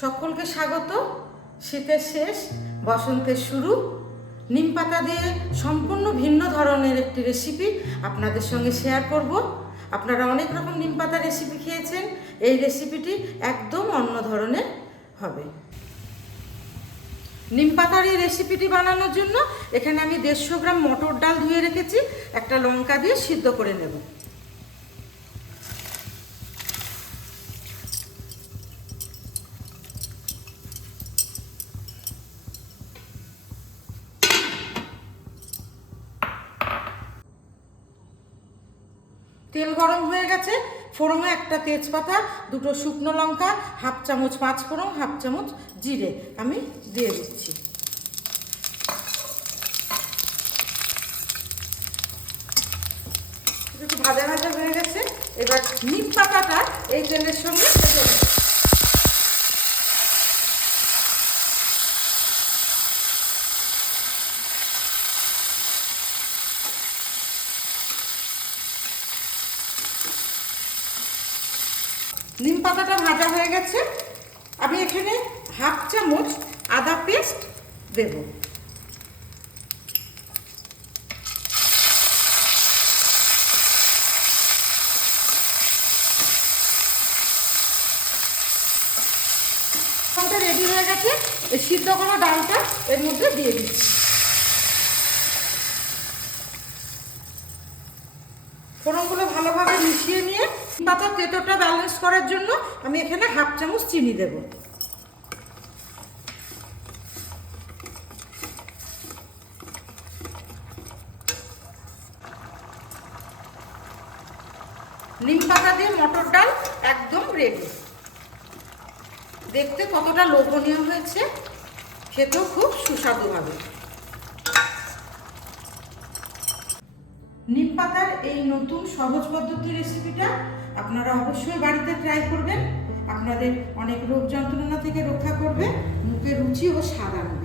সকলকে স্বাগত। শীতের শেষ, বসন্তের শুরু। নিম পাতা দিয়ে সম্পূর্ণ ভিন্ন ধরনের একটি রেসিপি আপনাদের সঙ্গে শেয়ার করব। আপনারা অনেক রকম নিম পাতা রেসিপি খেয়েছেন, এই রেসিপিটি একদম অন্য ধরনের হবে। নিম পাতার এই রেসিপিটি বানানোর জন্য এখানে আমি 150 গ্রাম মটর ডাল ধুয়ে রেখেছি, একটা লঙ্কা দিয়ে সিদ্ধ করে নেব। তেল গরম হয়ে গেছে, ফোড়নে একটা তেজপাতা, দুটো শুকনো লঙ্কা, হাফ চামচ পাঁচফোড়ন, হাফ চামচ জিরে আমি দিয়ে দিচ্ছি। একটু ভাজা ভাজা হয়ে গেছে, এবার নিম পাতাটা এই তেলের সঙ্গে ভেজে নেব। নিম পাতাটা ভাজা হয়ে গেছে, আমি এখানে হাফ চামচ আদা পেস্ট দেব। রেডি হয়ে গেছে, এই সিদ্ধ করা ডালটা এর মধ্যে দিয়ে দিচ্ছি। ফোড়নগুলো ভালোভাবে মিশিয়ে নিয়ে পাতার তেঁতোটা ব্যালেন্স করার জন্য আমি এখানে হাফ চামচ চিনি দেব। নিম পাতা দিয়ে মটর ডাল একদম রেডি। দেখতে কতটা লোভনীয় হয়েছে, খেতেও খুব সুস্বাদু হবে। নিম পাতার এই নতুন সহজ পদ্ধতির রেসিপিটা আপনারা অবশ্যই বাড়িতে ট্রাই করবেন। আপনাদের অনেক রোগ যন্ত্রণা থেকে রক্ষা করবে, মুখে রুচি ও স্বাদ আনবে।